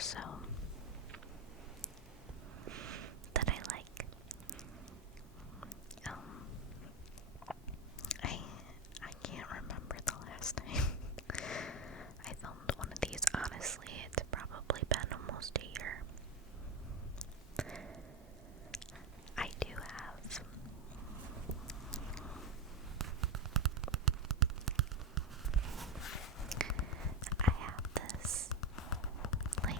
so that I like. I can't remember the last time I filmed one of these. Honestly, it's probably been almost a year. I do have this, like,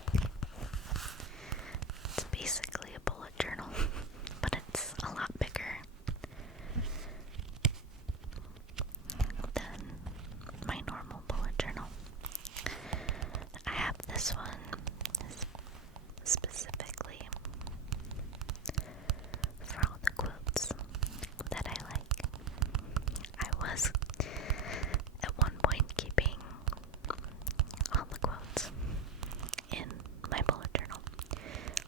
it's basically a bullet journal, but it's a lot bigger than my normal bullet journal. I have this one specifically for all the quotes that I like. I was at one point keeping all the quotes in my bullet journal,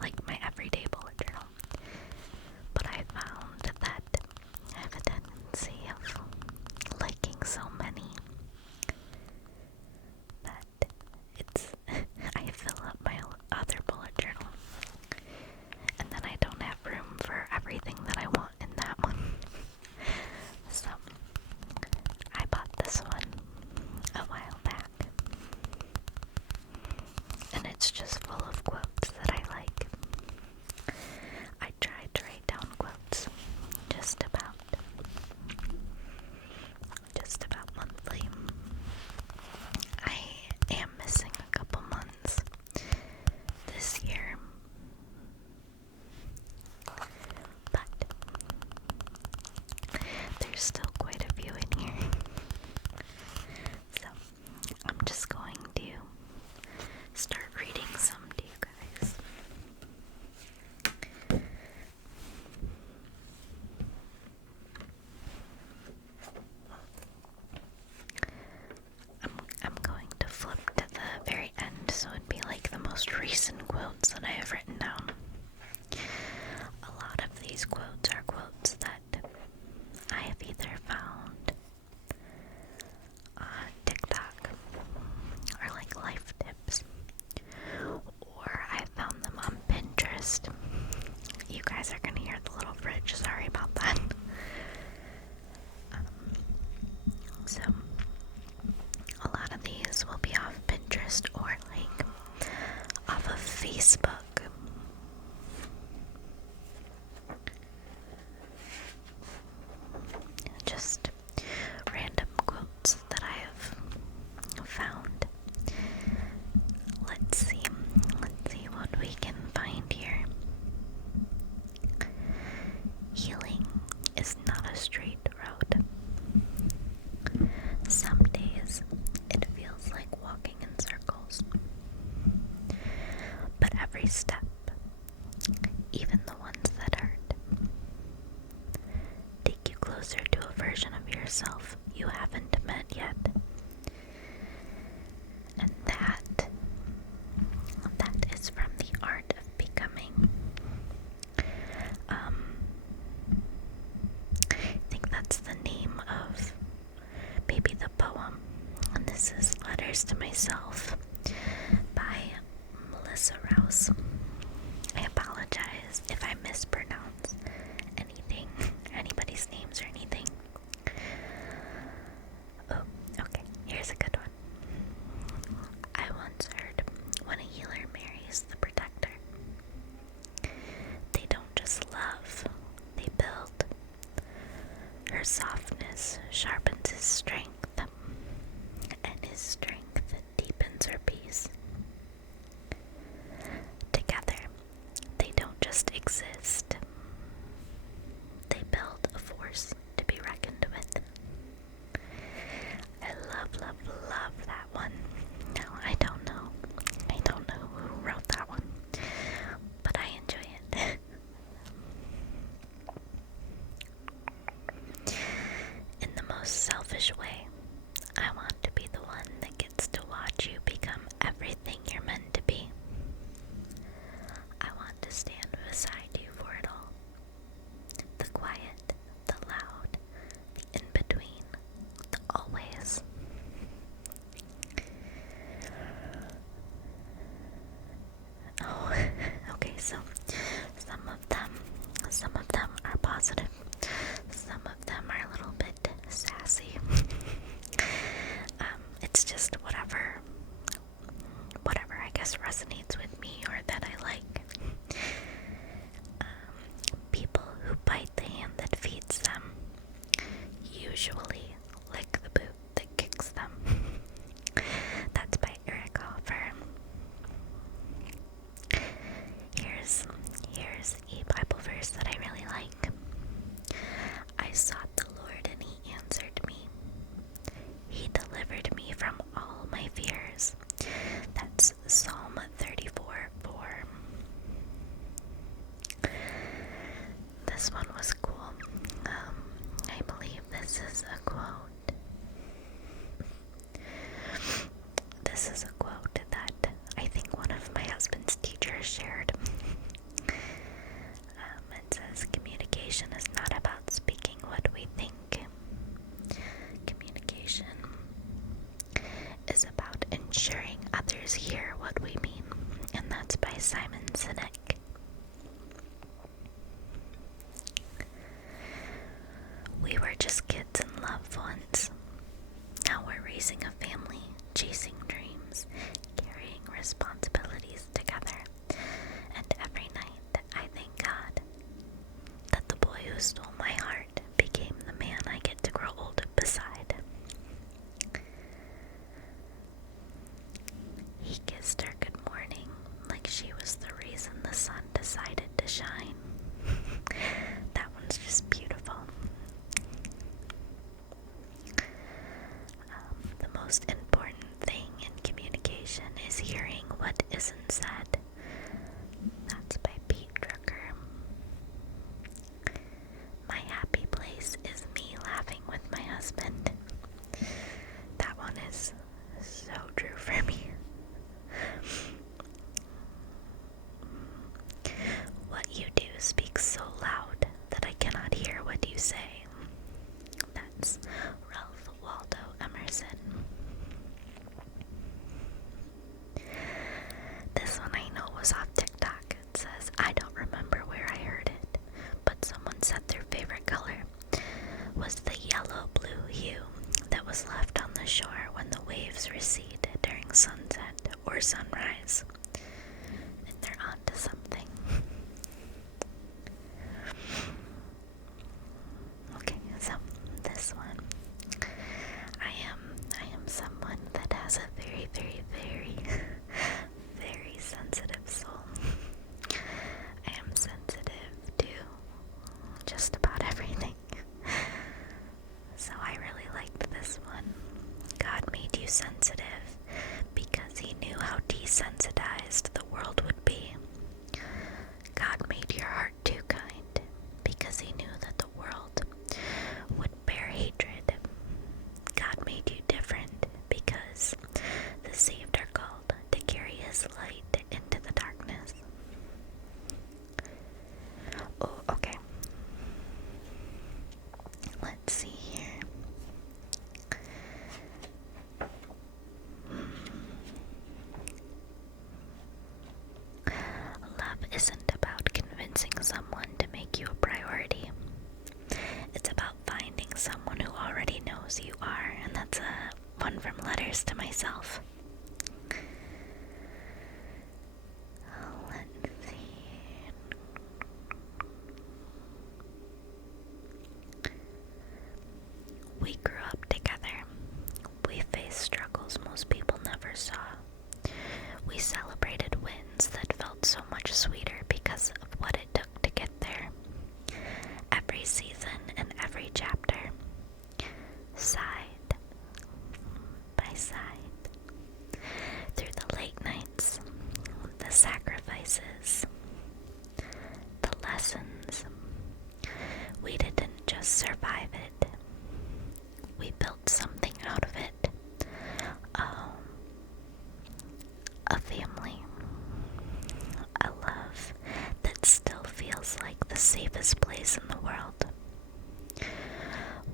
like my everyday bullet journal. But I found that I have a tendency of liking so many that I fill up my other bullet journal, and then I don't have room for everything that I want in that one. So I bought this one a while back, and it's just full of quotes that I like. I tried to write down quotes just about monthly. I am missing a couple months this year, but there's still quite a few in here. So I'm just going to start reading some to you guys. I'm going to flip to the very end, so it'd be like the most recent quotes that I have written down. A lot of these quotes are quotes that I have either found on TikTok or like life tips, or I found them on Pinterest. You guys are gonna hear the little fridge, sorry about that. So a lot of these will be off Pinterest or like off of Facebook. Just random quotes that I have found. Let's see what we can find here. Healing is not a straight road. Some days it feels like walking in circles, but every step, even the ones that hurt, take you closer to a version of yourself you haven't met yet. And that is from The Art of Becoming. I think that's the name of maybe the poem. And this is Letters to Myself by Melissa Rouse. I apologize if I mispronounce anything, anybody's names or anything. Oh, okay, here's a good one. I once heard, when a healer marries the protector, they don't just love, they build. Her softness sharpens his strength, and his strength deepens her peace. Together, they don't just exist, they build a force to be this is a quote that I think one of my husband's teachers shared. It says, communication is not about speaking what we think. Communication is about ensuring others hear what we mean. And that's by Simon Sinek. We were just kids in love once. Now we're raising a family, chasing dreams, carrying responsibilities together. And every night I thank God that the boy who stole my heart became the man I get to grow old beside. He kissed her good morning like she was the reason the sun decided to shine. That one's just beautiful. The most important thing in communication is hearing what isn't said. That's by Pete Drucker. My happy place is me laughing with my husband. That one is so true for me. What you do speaks so loud that I cannot hear what you say. That's Ralph Waldo Emerson. This one I know was off TikTok. It says, I don't remember where I heard it, but someone said their favorite color was the yellow-blue hue that was left on the shore when the waves recede during sunset or sunrise. And they're onto something. Okay, so this one. I am someone that has a very, very, very, very sensitive soul. I am sensitive to just about everything. So I really liked this one. God made you sensitive because he knew how desensitized the world would be. God made your heart too kind because he knew that the world would bear hatred. God made you different because the saved are called to carry his light into the darkness. Oh, okay. Let's see here. Love isn't about convincing someone to make you a priority. It's about finding someone who already knows you are, and that's one from Letters to Myself. Let's see. We grew up together. We faced struggles most people never saw. We celebrated wins that felt so much sweeter because of what it took to get there. Every season and every chapter, side by side, through the late nights, the sacrifices, the lessons. We didn't just survive it, we built something out of it. A family, a love that still feels like the safest place in the world.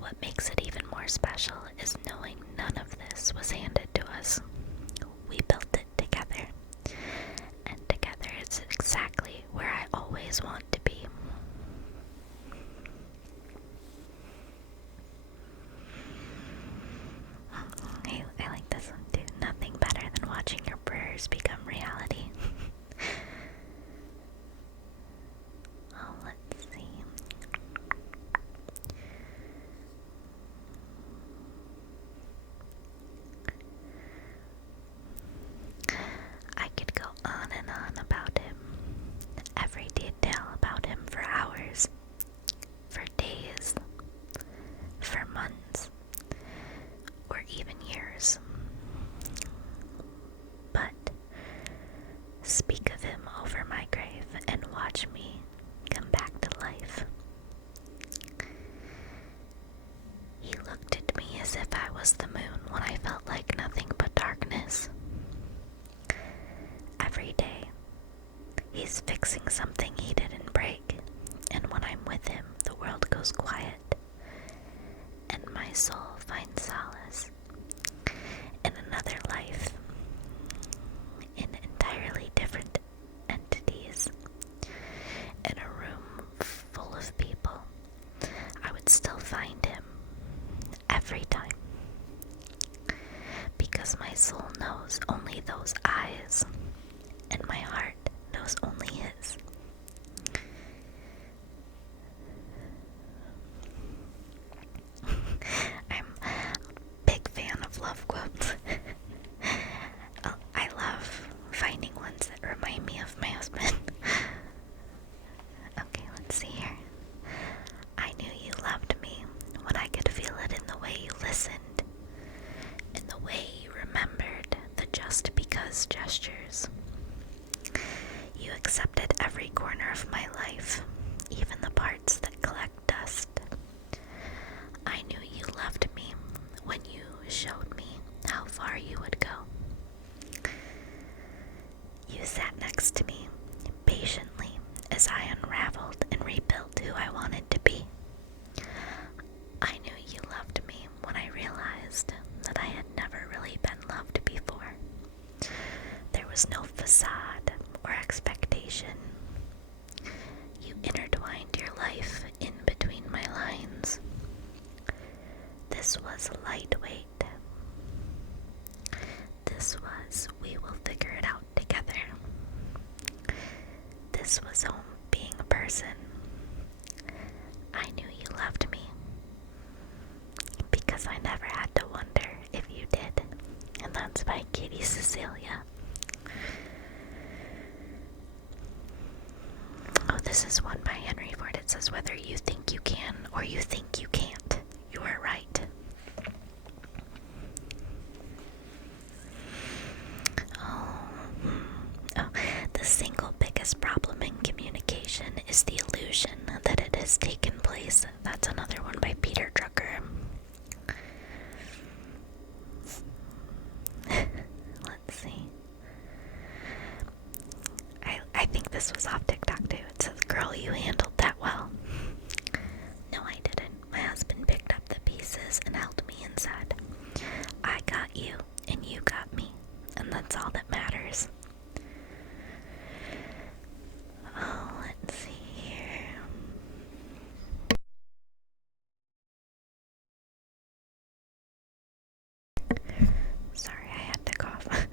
What makes it even more special is knowing none of this was handed to us. We built it together, and together it's exactly where I always want to be. I like this one too. Nothing better than watching your prayers become reality. Oh, let's see. soul knows only those eyes, and my heart knows only his. I'm a big fan of love quotes. I love finding ones that remind me of my husband. Okay, let's see here. I knew you loved me when I could feel it in the way you listened, in the way you remembered the just because gestures. You accepted every corner of my life, even the parts that collect dust. I knew you loved me when you showed me how far you would go. You sat next to me patiently as I unraveled and rebuilt who I wanted to be. I knew you loved me when I realized that I had never really been loved before. There was no facade or expectation. You intertwined your life in between my lines. This was lightweight. This was we will figure it out together. This was home being a person. I knew you loved me because I never had to wonder if you did. And that's by Katie Cecilia. Oh, this is one by Henry Ford. It says, whether you think you can or you think you can't, you are right. Oh, the single biggest problem in communication is the illusion that it has taken place. That's another one by Peter Drucker. Let's see. I think this was off TikTok too. It says, girl, you handled that well. No, I didn't. My husband picked up the pieces and held me and said, I got you and you got me, and that's all that matters. Oh, let's see here. Sorry, I had to cough.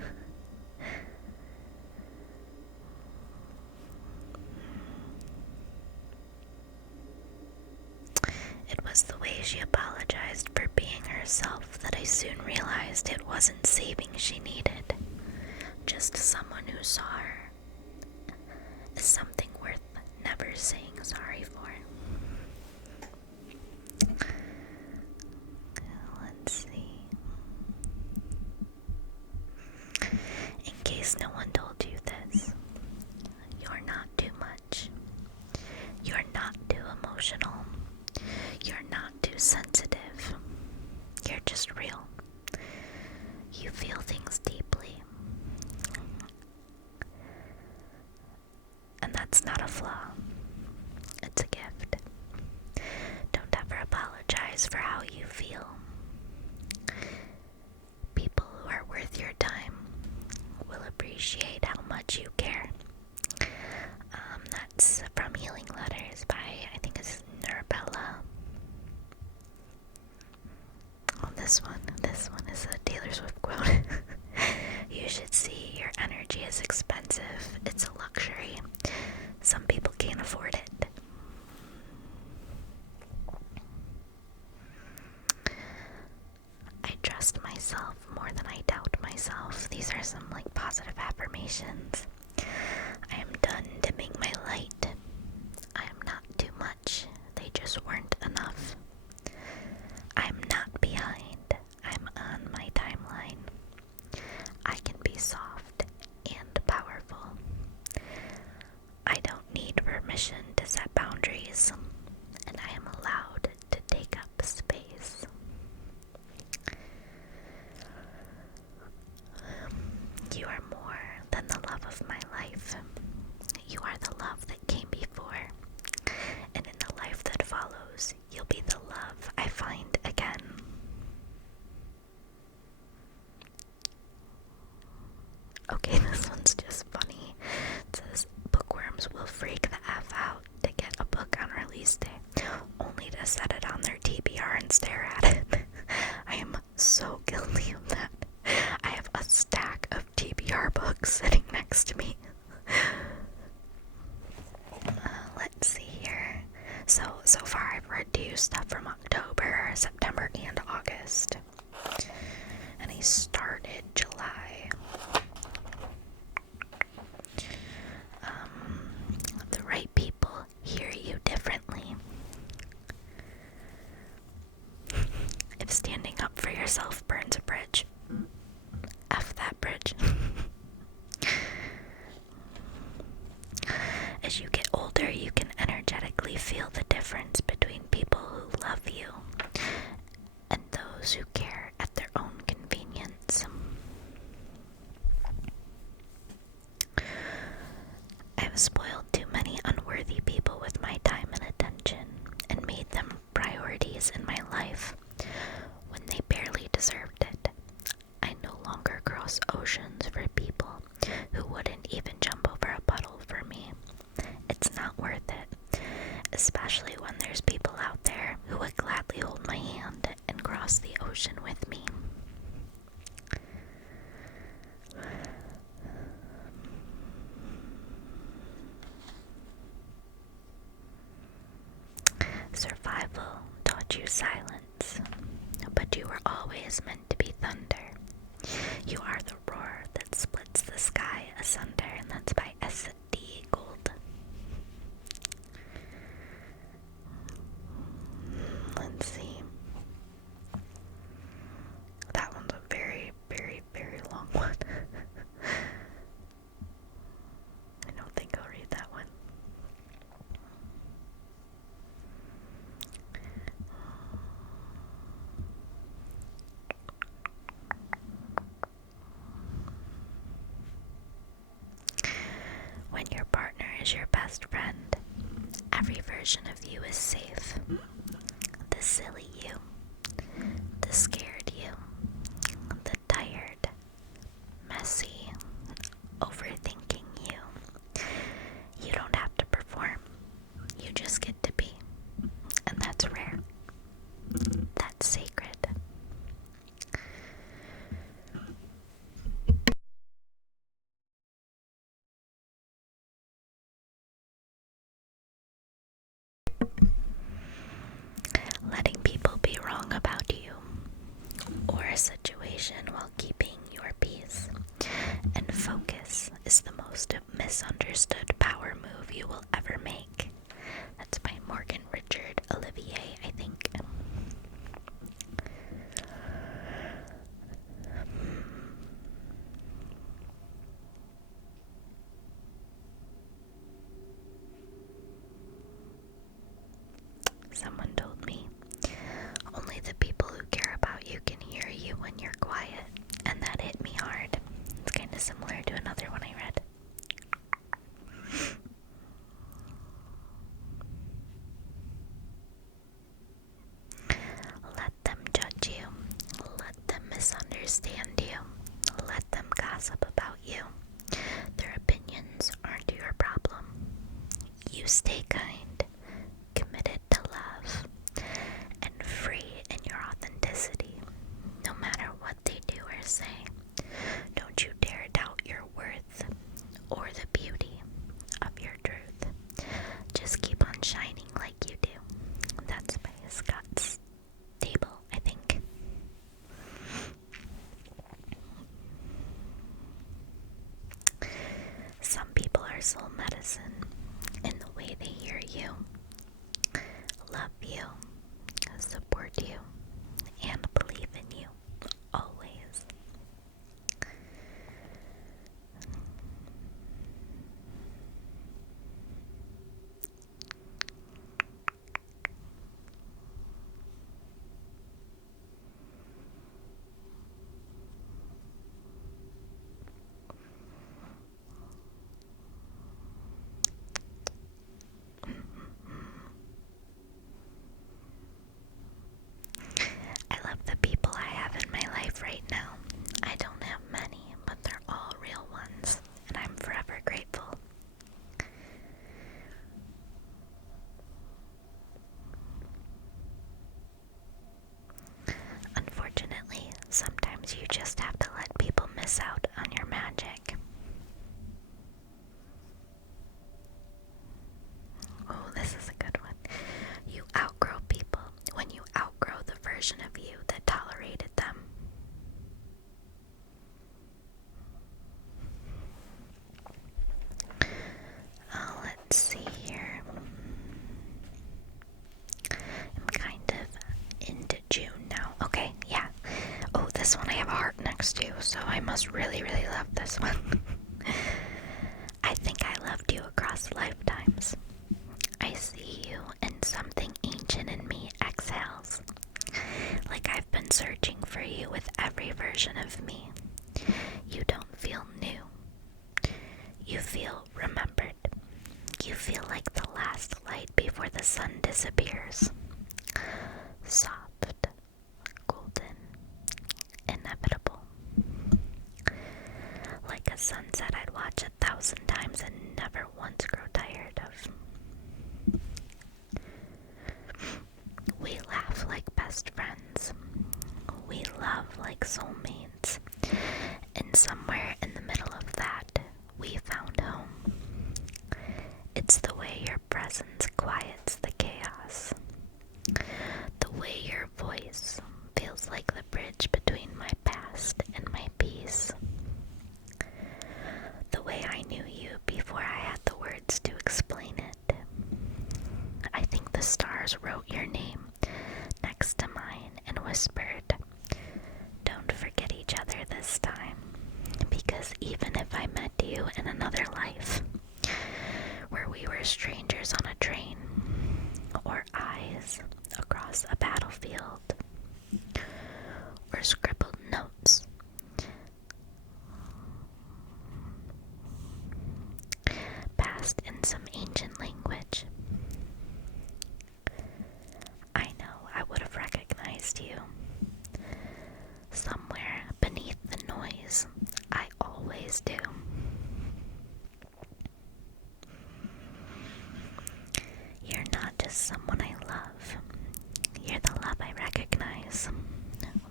It was the way she apologized for being herself that I soon realized it wasn't saving she needed, just someone who saw her as something worth never saying sorry for. Let's see. In case no one told you this, you're not too much. You're not too emotional. You're not too sensitive. You're just real. You feel things deeply. And that's not a flaw. It's a gift. Don't ever apologize for how you feel. People who are worth your time will appreciate how much you care. That's from Healing Letters by, I think it's Nurbella. Oh, this one is a Taylor Swift quote. You should see your energy is expensive. It's a luxury. Some people can't afford it. I trust myself more than I doubt myself. These are some positive affirmations. I am done dimming my light. I am not too much. They just weren't enough. I'm not behind. I'm on my timeline. I can be soft and powerful. I don't need permission to set boundaries, and I am allowed to take up space. You are more than the love of my life. You are the love that came before, and in the life that follows, you'll be the love I find again. Okay, this one's just funny. It says, bookworms will freak the F out to get a book on release day, only to set it on their TBR and stare at it. I am so guilty of that. I have a stack text me. Let's see here. So far I've read to you stuff from October, September, and August. And he started July. The right people hear you differently. If standing up for yourself burns a bridge, F that bridge. As you get older, you can energetically feel the difference between people who love you and those who care at their own convenience. I've spoiled too many unworthy people with my time and attention and made them priorities in my life when they barely deserved it. I no longer cross oceans for people who wouldn't even jump over a puddle for me. It's not worth it, especially when there's people out there who would gladly hold my hand and cross the ocean with me. Survival taught you silence, but you were always meant to be thunder. You are the roar that splits the sky asunder, and that's by S.D. Gold. Let's see. That one's a very, very, very long one. I don't think I'll read that one. When your partner is your best friend, every version of you is safe. The silly you, the scared you, the tired, messy, overthinking you. You don't have to perform. You just get to be. And that's rare. That's sacred. Letting people be wrong about you or a situation while keeping your peace and focus is the most misunderstood power move you will ever make. That's by Morgan Richard Olivier, I think. Someone told me, only the people who care about you can hear you when you're quiet, and that hit me hard. It's kind of similar to another one I read. Let them judge you. Let them misunderstand you. Let them gossip about you. Their opinions aren't your problem. You stay kind, committed to love, and free in your authenticity, no matter what they do or say. Don't you dare doubt your worth or the beauty of your truth. Just keep on shining like you do. That's by Scott's Table, I think. Some people are soul medicine in the way they hear you, love you, support you, and believe in you, always. I love the people I have must really, really love this one. I think I loved you across lifetimes. I see you and something ancient in me exhales. Like I've been searching for you with every version of me. You don't feel new. You feel remembered. You feel like the last light before the sun disappears. Soft, golden, inevitable. Like a sunset I'd watch 1,000 times and never once grow tired of. We laugh like best friends. We love like soulmates. And somewhere in the middle of that, we found home. It's the way your presence quiets the chaos. The way your voice feels like the bridge between my past and my peace. The way I knew you before I had the words to explain it. I think the stars wrote your name next to mine and whispered, "Don't forget each other this time, because even if I met you in another life, where we were strangers on a train, or eyes across a battlefield, or scribbled notes, passed in some ancient language, I know I would have recognized you. Somewhere beneath the noise, I always do. You're not just someone I love. You're the love I recognize.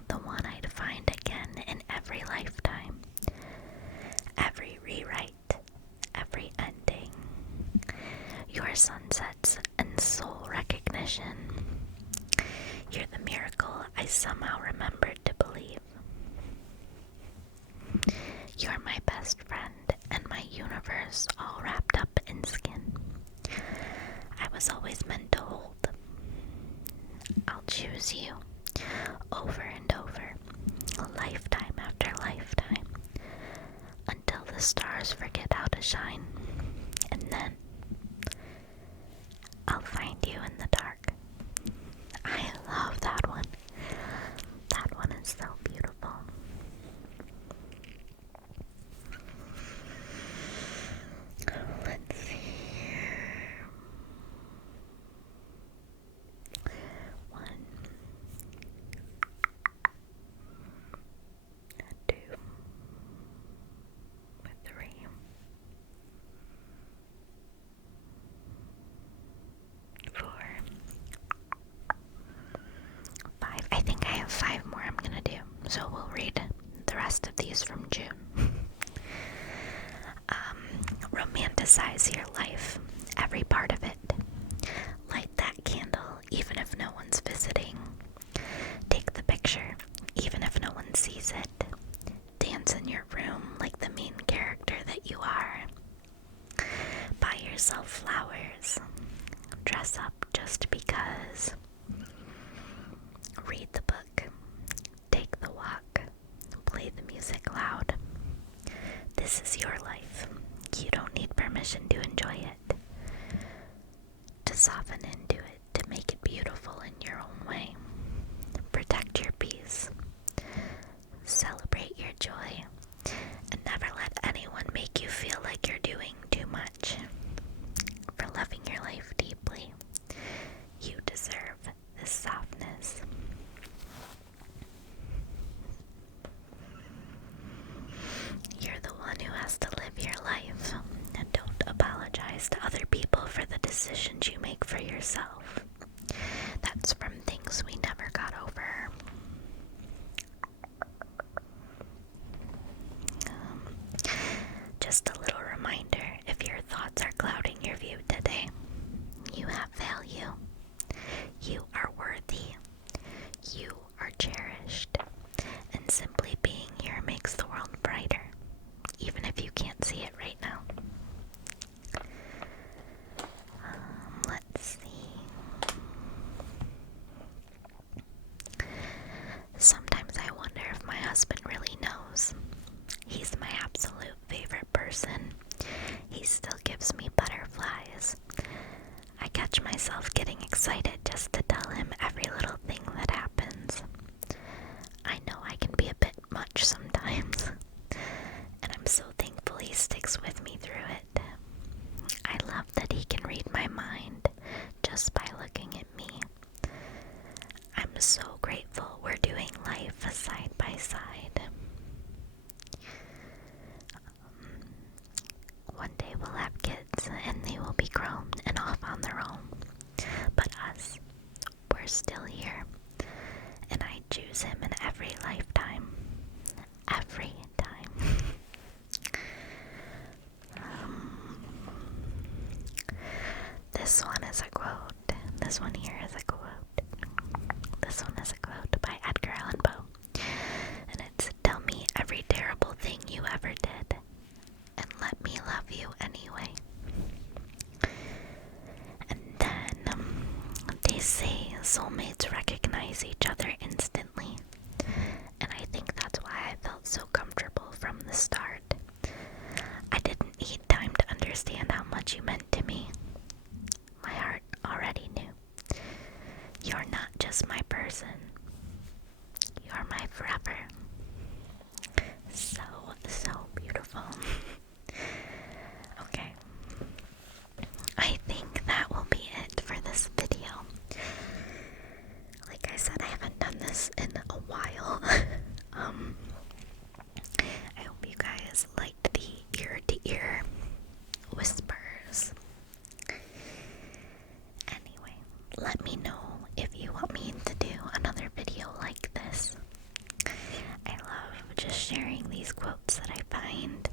The one I'd find again in every lifetime. Every rewrite. Every ending. Your sunsets and soul recognition. You're the miracle I somehow remembered to believe. You're my best friend and my universe all wrapped up in skin. I was always meant to hold. I'll choose you over and over, lifetime after lifetime, until the stars forget how to shine, and then I'll find you in the dark. I love that one. That one is so beautiful. Let's see here. 1, 2, 3, 4, 5. I think I have 5 more I'm gonna do, so we'll read the rest of these from June. Romanticize your life, every part of it. Light that candle, even if no one's visiting. Take the picture, even if no one sees it. Dance in your room like the main character that you are. Buy yourself flowers. Dress up just because. Read the book. Take the walk. Play the music loud. This is your life. You don't need permission to enjoy it. To soften into it, to make it beautiful in your own way. Protect your peace. Celebrate your joy. And never let anyone make you feel like you're doing too much. For loving your life deeply, you deserve this softness. You're the one who has to live your life, and don't apologize to other people for the decisions you make for yourself. That's from things we never got over. Just a little reminder, if your thoughts are clouding your view today, you have value. You are worthy. You are cherished. And simply being here makes the world brighter, even if you can't see it right now. Let's see. Sometimes I wonder if my husband really knows. myself getting excited just to tell him every little thing that happens. I know I can be a bit much sometimes, and I'm so thankful he sticks with me through it. I love that he can read my mind just by looking at me. I'm so grateful we're doing life side by side. One day we'll have kids and they will be grown and off on their own. But us, we're still here. And I choose him in every lifetime. Every time. This one is a quote. This one here is a quote. This one is a quote by Edgar Allan Poe. And it's, tell me every terrible thing you ever did, and let me love you anyway. And then, they say soulmates recognize each other instantly. And I think that's why I felt so comfortable from the start. I didn't need time to understand how much you meant to me. My heart already knew. You're not just my person. You're my forever. So, so beautiful. Okay. I think that will be it for this video. Like I said, I haven't done this in a while. I hope you guys liked the ear-to-ear whispers. Anyway, let me know if you want me to do another video like this. I love just sharing these quotes that I find